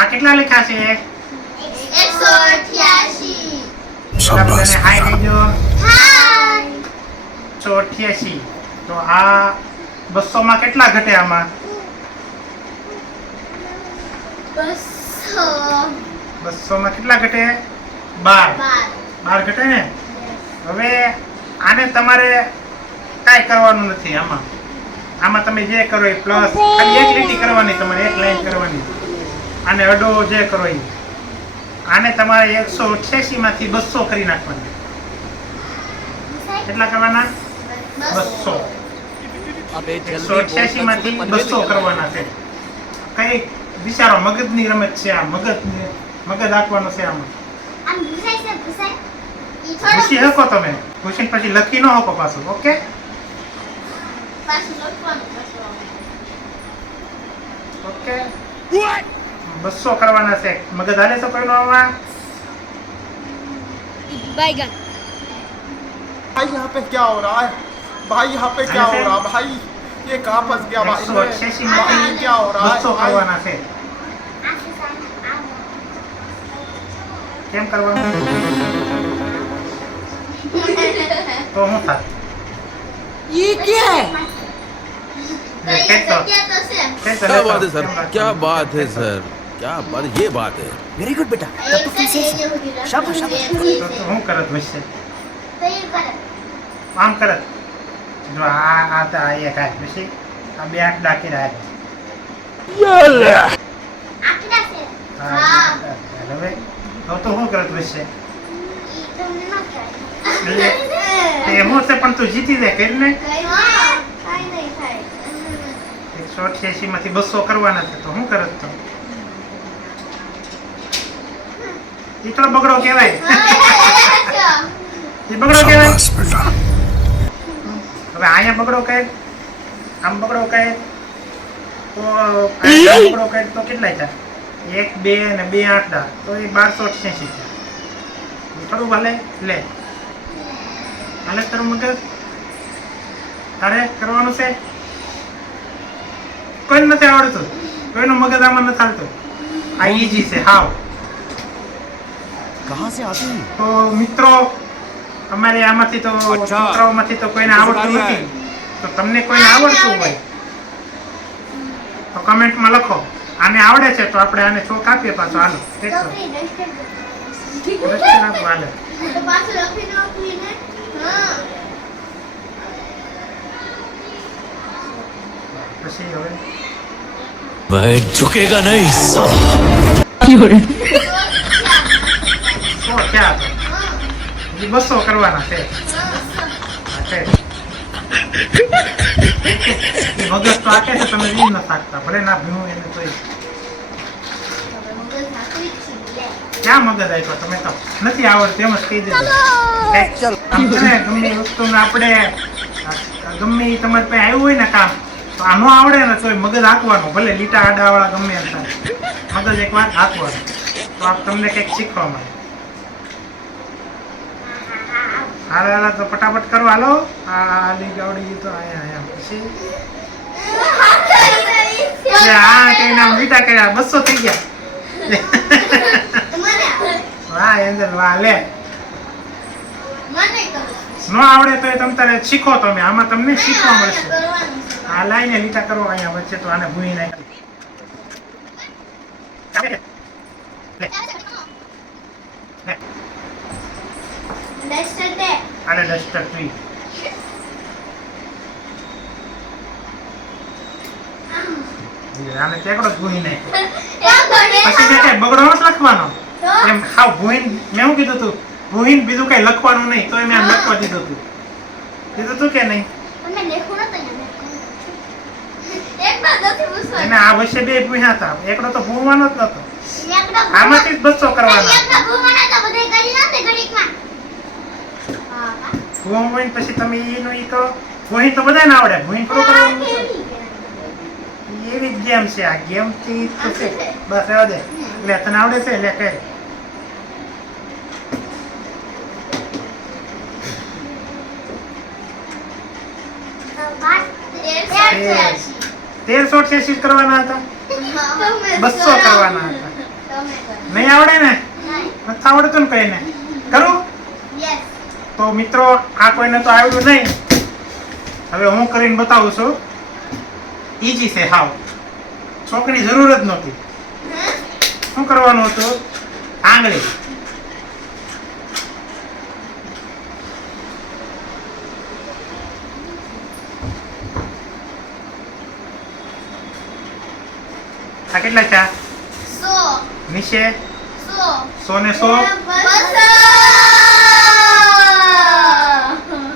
આ કેટલા લખ્યા છે? 188. શાબાશ. હાય કહેજો. હાય. 188. તો આ 200 માં કેટલા ઘટે આમાં? 200. 200 માં કેટલા ઘટે? 12. 12 ઘટે ને? હવે આને તમારે કાંઈ કરવાનું નથી. આમાં તમે જે કરો એ પ્લસ ખાલી એક લીટી કરવાની, તમારે એક લાઈન કરવાની. આને અડો જે કરો એ. આને તમારે 188 માંથી 200 કરી નાખવાના. કેટલા કરવાના? 200. 188 માંથી 200 કરવાના છે. કઈ વિચારો, મગજની રમત છે આ. મગજ રાખવાનો છે આમાં. આમ ભૂસાય છે, ભૂસાય. ઈ પૂછી થોડો શકો તમે. પૂછીને પછી લખી ન શકો પાછું. ઓકે, પાછું લખવાનું પાછું. ઓકે. 200 કરવાના છે. મગજ હાલે તો કોઈનો આમાં? बैगन. भाई यहाँ पे क्या हो रहा है? भाई यहाँ पे क्या हो रहा है? भाई ये कहाँ फंस गया भाई? 188 भाई માંથી क्या हो रहा है? 200 કરવાના છે. કેમ કરવાનું? તો હું થાય? ये क्या है? तो ये जગ્યા તો છે. क्या बात है सर, क्या बात है सर, क्या बात, ये बात है। वेरी गुड बेटा, तब तो फिर सही है। शाबाश, शाबाश। તો હું કરત વચ્ચે? તો એ કરે. આમ કરત. જો આ તો આ એક આ પછી આ બે આંખ ડાકી રહ્યા. આખડા છે. હા. હા. હવે તો હું કરત વચ્ચે? ઈ તમને ન કહેવાય. તે હું છે પણ તું જીતી જાય કરીને. હા. કાઈ નહીં થાય. 188 માંથી 200 કરવાના છે. તો હું કરત? તો ઈ તો બગડો કહેવાય. ઈ બગડો કહેવાય. હવે અહીંયા બગડો કહે, આમ બગડો કહે, તો અહીંયા બગડો કહે તો કેટલા થયા? 1 2 અને 2 આંકડા તો એ 1288 છે. થોડું ભલે લે હાલે તારું મગજ તારે કરવાનું છે. કોઈ નથી આવડતું, કોઈનું મગજ આમાં નથી હાલતું. આ ઈજી છે હાવ. कहाँ से आते हैं? તો મિત્રો અમારે આમાંથી તો છોકરાઓમાંથી તો કોઈને આવડતું નથી. તો તમને કોઈને આવડતું હોય તો કમેન્ટમાં લખો. આને આવડે છે તો આપણે આને ચોક આપીએ પાછો. હાલો એક તો ફ્રી રજિસ્ટર ઠીક રસ્તે નાખો, હાલે. તો પાછું લખી નાખવી ને. હા. પછી હવે मैं झुकेगा नहीं। સો ક્યાં હતો? હજી 200 કરવાના છે. હા, છે. એ મગજ તો આકે છે, તમે ઈ ન થાકતા. ભલે ના ભીનું એને તોય. મગજ નાખવી જ છે. ક્યાં મગજ આપ્યો? તમે તો નથી આવડતું એમ જ કહી દેજો. આમ છે ને, ગમે એ વસ્તુને આપણે ગમે એ તમારે પાસે આવ્યું હોય ને કામ, તો આ ન આવડે ને તોય મગજ હાંકવાનું. ભલે લીટા આડાવાળા ગમે એમ થાય, મગજ એક વાર હાંકવાનું. તો આપ તમને કંઈક શીખવા મળે. હાલા તો ફટાફટ કરો. હાલો આ ગાવડી તો આયા પછી આ કઈ નામ લીટા કર્યા 200 થઈ ગયા. મને વાહ એન્જલ વાહ. લે મને કરો. ન આવડે તો તમ તારે શીખો. તમે આમાં તમને શીખવા મળશે. કરવાનું છે. આ લાઈને લીટા કરો અહીંયા વચ્ચે. તો આને ભૂઈ નાખી. ડસ્ટર દે. આને ડસ્ટર ટ્રી. આને ચેકડો જ ભૂઈ નાખ્યો. પછી કે કઈ બગડો નથી લખવાનો. એમ ખાવ ભૂઈન. મેં શું કીધું તું? ભૂઈન બીજું કઈ લખવાનું નહીં. તો મેં આમ લખવા દીધું તું. કીધું તું કે નહીં? તમે લેખો ન તને. એક બાર નથી પૂછવાનું. એને આ વર્ષે 2 ભૂયા હતા. એકડો તો ભૂવાનો જ નતો. એકડો આમાંથી જ 200 કરવાના. એકડો ભૂમણા તો બધાય કરી નાખે ઘડીકમાં. હા હા. ભૂઈન પછી તમે ઈનો ઈ કરો. ભૂઈન તો બધાને આવડે. ભૂઈન કરો કરવાનું નથી. એવી જ ગેમ છે આ. ગેમ થી તો છે. બસ રહેવા દે. લે તને આવડે છે? લે કર. બાર 1388 1388 કરવાના હતા. 200 કરવાના હતા. આવડતું ને કઈને કરું યસ તો મિત્રો આ કોઈને તો આવડ્યું નહીં હવે હું કરીને બતાવું છું ઈજી છે હાવ ચોકની જરૂર જ નહોતી શું કરવાનું હતું આંગળી આ કેટલા થયા 100 નીચે 100 100 ને 100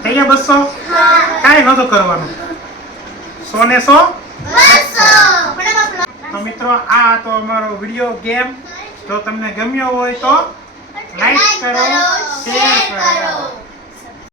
થઈ ગયા 200 કાંઈ નહોતું કરવાનું 100 ને 100 તો મિત્રો આ હતો અમારો વિડીયો ગેમ જો તમને ગમ્યો હોય તો લાઈક કરો શેર કરો